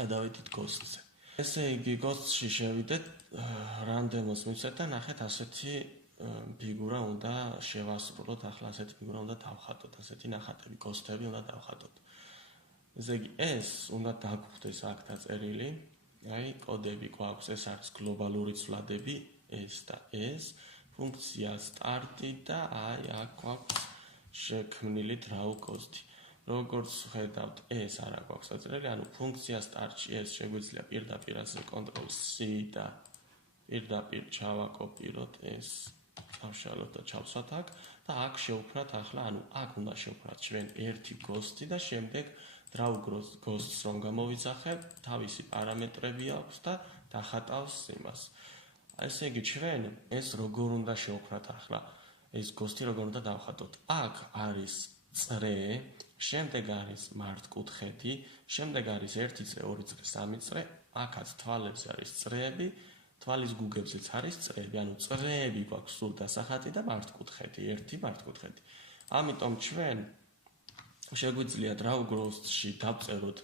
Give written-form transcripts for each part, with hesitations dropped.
გადავიდით გოსტზე. ესე იგი გოსტში შევიდეთ, რანდომოს მივცეთ და ნახეთ ასეთი ფიგურა უნდა შევასრულოთ, ახლა ასეთი ფიგურა უნდა დავხატოთ, ასეთი ნახატები, გოსტები უნდა დავხატოთ. ესე იგი ეს უნდა დაგხვდეს აქ დაწერილი, აი კოდები გვაქვს, ეს არის გლობალური ცვლადები, ეს და ეს, ფუნქცია სტარტი და აი აქ გვაქვს შექმნილი draw cost-ი. როგორც ხედავთ, ეს არა გვაქვს დაწერილი, ანუ ფუნქცია სტარტში ეს შეგვიძლია პირდაპირ ასე Ctrl+C და პირდაპირ ჩავაკოპიროთ ეს, დავშალოთ და ჩავსვათ აქ და აქ შევფრათ ახლა, ანუ აქ უნდა შევფრათ ჩვენ ერთი ghost-ი და შემდეგ draw ghost-ს რომ გამოვიძახებ, თავისი პარამეტრები აქვს და დახატავს იმას. ესე იგი ჩვენ ეს როგორ უნდა შევფრათ ახლა, ეს ghost-ი როგორ უნდა დავხატოთ. აქ არის წრე, შემდეგ არის მართკუთხედი, შემდეგ არის 1 წრე, 2 წრე, 3 წრე, აქაც თვალებზე არის წრეები, თვალის გუგებზეც არის წრეები, ანუ წრეები გვაქვს სულ დასახატი და მართკუთხედი, ერთი მართკუთხედი. ამიტომ ჩვენ შეგვიძლია draw ghost-ში დავწეროთ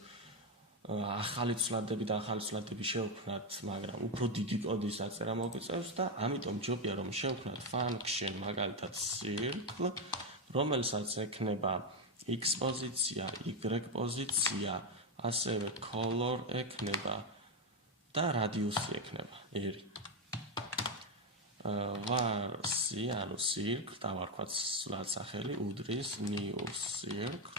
ახალი ცვლადები და ახალი ცვლადები შევქმნათ, მაგრამ უფრო დიდი კოდის დაწერა მოგვიწევს და ამიტომ ჯობია რომ შევქმნათ function მაგალითად circle, რომელსაც ექნება x პოზიცია, y პოზიცია, ასევე color ექნება და radius-ი ექნება, ერი. var-c, ანუ circle, დავარქვათ სულად სახელი, უდრის new circle.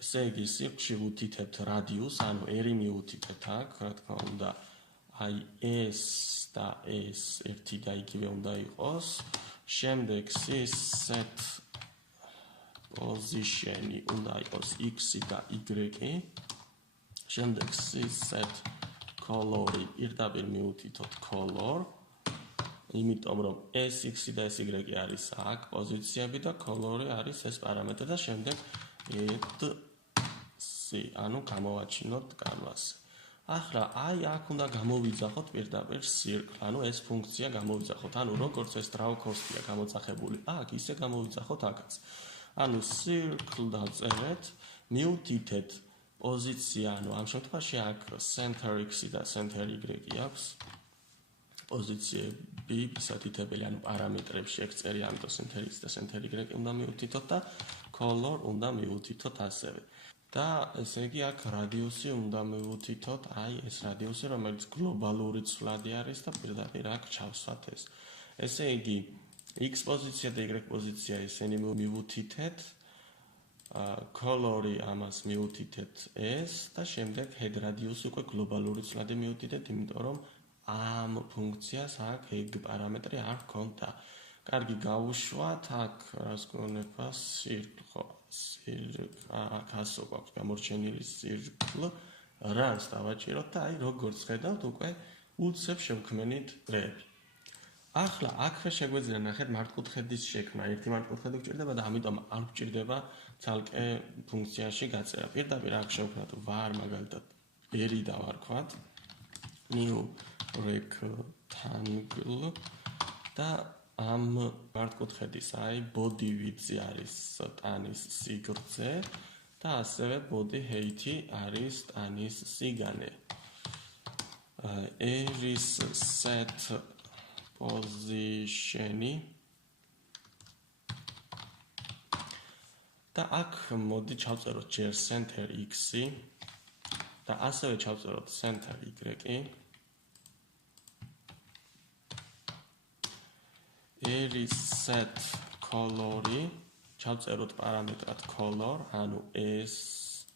ესე იგი, circle-ში ვუთითებთ radius, ანუ ერი მივუთითებთ აქ, რა თქმა უნდა, აი ეს და ეს ერთი და იგივე უნდა იყოს. შემდეგ set position-ი უნდა იყოს x-ი და y-ი. შემდეგ set color-ი პირდაპირ მივუთითოთ color. იმიტომ რომ ეს x-ი და ეს y-ი არის აქ პოზიციები და color-ი არის ეს პარამეტრი და შემდეგ add c, ანუ გამოვაჩინოთ კანვას. ახლა აი აქ უნდა გამოვიძახოთ პირდაპირ circle, ანუ ეს ფუნქცია გამოვიძახოთ. ანუ როგორც ეს draw cost-ია გამოძახებული აქ, ისე გამოვიძახოთ აქაც. ანუ circle დაწერეთ, მივუთითეთ პოზიცია, ანუ ამ შემთხვევაში აქ center x-ი და center y-ი აქვს. პოზიციები ისათითებელი, ანუ პარამეტრებში ეგ წერია, ამიტომ center x და center y უნდა მივუთითოთ და color უნდა მივუთითოთ ასევე. და ესე იგი აქ radius-ი უნდა მივუთითოთ, აი ეს radius-ი, რომელიც გლობალური ცვლადი არის და პირდაპირ აქ ჩავსვათ ეს. ესე იგი x პოზიცია და y პოზიცია ესენი მივუთითეთ, color-ი ამას მივუთითეთ ეს და შემდეგ head radius-ი უკვე გლობალური ცვლადი მივუთითეთ, იმიტომ რომ ამ ფუნქციას აქ ეგ პარამეტრი არ ჰქონდა. კარგი, გავუშვათ აქ რას გვეუბნება circle, ხო, აქ ასო გვაქვს გამორჩენილი circle, რას დავაჭიროთ და აი როგორც ხედავთ უკვე უცებ შევქმნით წრეები. ახლა აქვე შეგვიძლია ნახეთ მართკუთხედის შექმნა, ერთი მართკუთხედი გვჭირდება და ამიტომ არ გვჭირდება ცალკე ფუნქციაში გაწერა. პირდაპირ აქ შევქმნათ var მაგალითად ერი დავარქვათ, new rectangle და ამ მართკუთხედის აი body width არის ტანის სიგრძე და ასევე body height-ი არის ტანის სიგანე. eris set position-ი და აქ მოდი ჩავწეროთ ჯერ center x-ი და ასევე ჩავწეროთ center y-ი. eris set color-ი ჩავწეროთ პარამეტრად color, ანუ ეს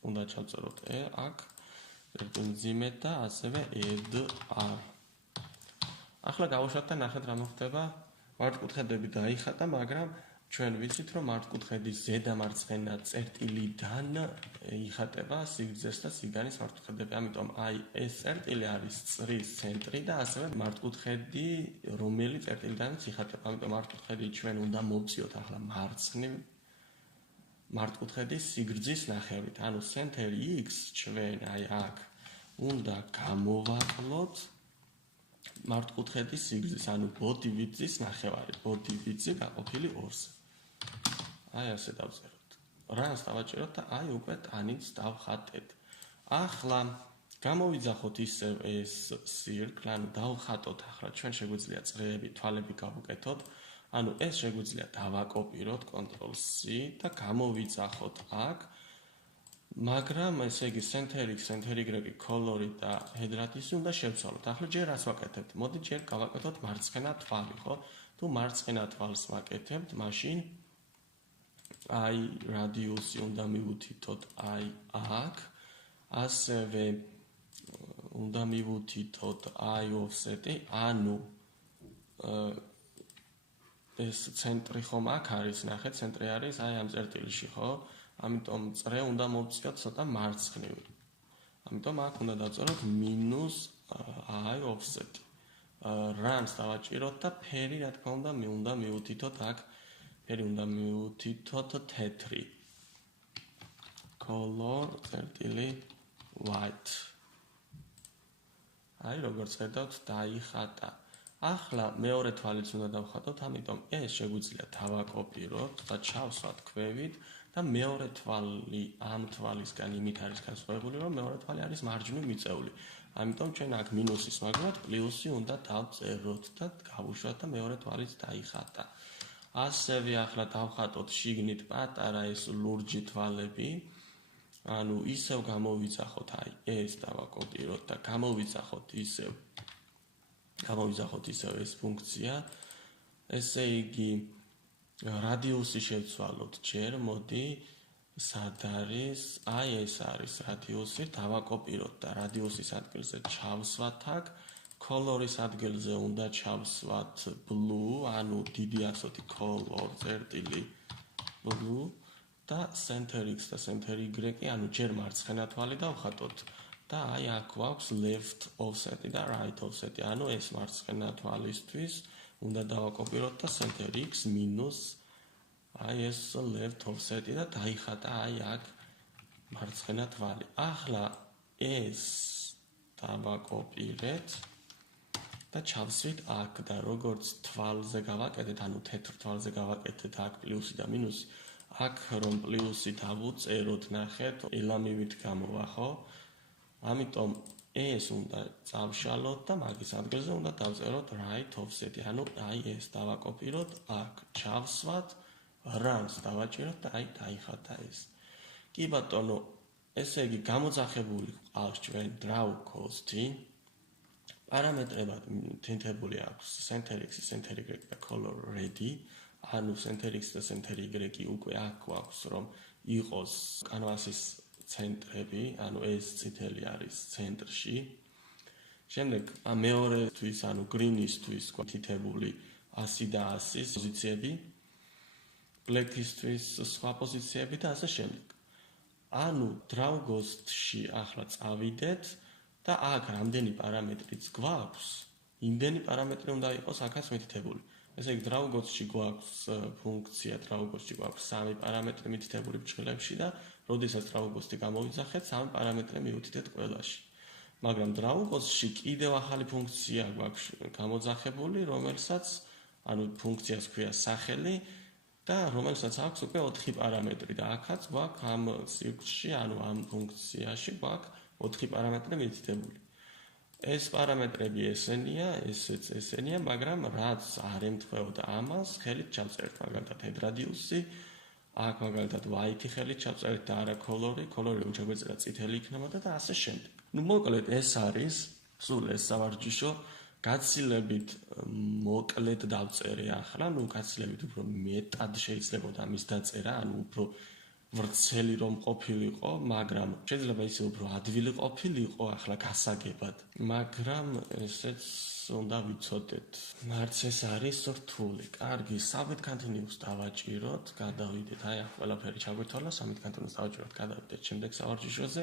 უნდა ჩავწეროთ აქ ერთი მძიმე და ასევე add r. ახლა გავუშვათ და ნახეთ რა მოხდება. მართკუთხედები დაიხატა, მაგრამ ჩვენ ვიცით რომ მართკუთხედის ზედა მარცხენა წერტილიდან იხატება სიგრძეს და სიგანის მართკუთხედები. ამიტომ აი ეს წერტილი არის წრის ცენტრი და ასევე მართკუთხედი, რომელიც წერტილიდანაც იხატება. ამიტომ მართკუთხედი ჩვენ უნდა მოვწიოთ ახლა მარცხნივ მართკუთხედის სიგრძის ნახევრით. ანუ center x ჩვენ აი აქ უნდა გამოვაკლოთ მართკუთხედის სიგრძის, ანუ body width-ის ნახევარი, body width-ი გაყოფილი 2-ზე. აი ასე დავწეროთ. რას დავაჭიროთ და აი უკვე ტანიც დავხატეთ. ახლა გამოვიძახოთ ისევ ეს circle, ანუ დავხატოთ ახლა ჩვენ შეგვიძლია წრეები, თვალები გავუკეთოთ. ანუ ეს შეგვიძლია დავაკოპიროთ Ctrl+C და გამოვიძახოთ აქ. მაგრამ ესე იგი center x, center y, color და head radius უნდა შევცვალოთ. ახლა ჯერ რას ვაკეთებთ? მოდი ჯერ გავაკეთოთ მარცხენა თვალი, ხო? თუ მარცხენა თვალს ვაკეთებთ, მაშინ აი radius-ი უნდა მივუთითოთ აი აქ. ასევე უნდა მივუთითოთ აი offset-ი, ანუ ეს ცენტრი ხომ აქ არის, ნახეთ, ცენტრი არის აი ამ წერტილში, ხო? ამიტომ წრე უნდა მოვწიოთ ცოტა მარცხნივ. ამიტომ აქ უნდა დავწეროთ მინუს აი offset. runs დავაჭიროთ და ფერი რა თქმა უნდა მივუთითოთ აქ, ფერი უნდა მივუთითოთ თეთრი. color წერტილი white. აი როგორც ხედავთ, დაიხატა. ახლა მეორე თვალიც უნდა დავხატოთ, ამიტომ ეს შეგვიძლია დავაკოპიროთ და ჩავსვათ ქვევით და მეორე თვალი ამ თვალისგან იმით არის განსხვავებული, რომ მეორე თვალი არის მარჯვნივ მიწეული. ამიტომ ჩვენ აქ მინუსის მაგალითად პლუსი უნდა დავწეროთ და გავუშვათ და მეორე თვალიც დაიხატა. ასევე ახლა დავხატოთ შიგნით პატარა ეს ლურჯი თვალები. ანუ ისევ გამოვიძახოთ აი ეს დავაკოპიროთ და გამოვიძახოთ ისევ ეს ფუნქცია. ესე იგი რადიუსი შევცვალოთ ჯერ, მოდი სად არის? აი ეს არის რადიუსი, დავაკოპიროთ და რადიუსის ადგილზე ჩავსვათ აქ. color-ის ადგილზე უნდა ჩავსვათ blue, ანუ დიდი ასოთი color წერტილი blue. და center x და center y, ანუ ჯერ მარცხენა თვალი დავხატოთ და აი აქ გვაქვს left offset-ი და right offset-ი. ანუ ეს მარცხენა თვალისთვის უნდა დავაკოპიროთ და center x minus აი ეს left offset-ი და დაიხატა აი აქ მარცხენა თვალი. ახლა ეს დავაკოპირეთ და ჩავსვით აქ და როგორც თვალზე გავაკეთეთ, ანუ თეთრ თვალზე გავაკეთეთ აქ პლუსი და მინუსი. აქ რომ პლუსი დავუწეროთ, ნახეთ, ელამივით გამოვა, ხო? ამიტომ ეს უნდა წავშალოთ და მაგის ადგილზე უნდა დავწეროთ right offset-ი. ანუ აი ეს დავაკოპიროთ, აქ ჩავსვათ, runs დავაჭიროთ და აი დაიხატა ეს. კი ბატონო, ესე იგი გამოძახებული ყავს ჩვენ draw cost-ი. პარამეტრებად თითებული აქვს center x, center y და color ready. ანუ center x და center y უკვე აქ გვაქვს რომ იყოს კანვასის ცენტრები, ანუ ეს წითელი არის ცენტრში. შემდეგ მეორეთვის, ანუ green-ისთვის თითებული 100 და 100 პოზიციები, black-ისთვის სხვა პოზიციები და ასე შემდეგ. ანუ draw cost-ში ახლა წავიდეთ და აქ რამდენი პარამეტრიც გვაქვს, იმდენი პარამეტრი უნდა იყოს აქაც მითითებული. ესე იგი draw cost-ში გვაქვს ფუნქცია, draw cost-ში გვაქვს 3 პარამეტრი მითითებული ფრჩხილებში და როდესაც draw cost-ი გამოვიძახეთ, 3 პარამეტრი მივუთითეთ ყველაში. მაგრამ draw cost-ში კიდევ ახალი ფუნქცია გვაქვს გამოძახებული, რომელსაც ანუ ფუნქციას ქვია სახელი და რომელსაც აქვს უკვე 4 პარამეტრი და აქაც გვაქვს ამ ციკლში, ანუ ამ ფუნქციაში გვაქვს 4 პარამეტრი მითითებული. ეს პარამეტრები ესენია, ესეც ესენია, მაგრამ რაც არ ემთხვეოდა ამას, ხელით ჩავწერეთ მაგალითად head radius-ი, აქ მაგალითად white-ი ხელით ჩავწერეთ და არა color-ი, color-ი შეგვეძლება წითელი იქნებოდა და ასე შემდეგ. ნუ მოკლედ ეს არის სულ ეს სავარჯიშო, გაცილებით მოკლედ დავწერე ახლა, ნუ გაცილებით უფრო მეტად შეიძლებოდა ამის დაწერა, ანუ უფრო ვრცელი რომ ყოფილიყო, მაგრამ შეიძლება ისე უფრო ადვილი ყოფილიყო ახლა გასაგებად, მაგრამ ესეც უნდა ვიცოდეთ. მარც ეს არის რთული. კარგი, submit continuous დავაჭიროთ, გადავიდეთ, აი ახ ყველაფერი ჩაგვეთვალა, submit continuous დავაჭიროთ, გადავიდეთ შემდეგ სავარჯიშოზე.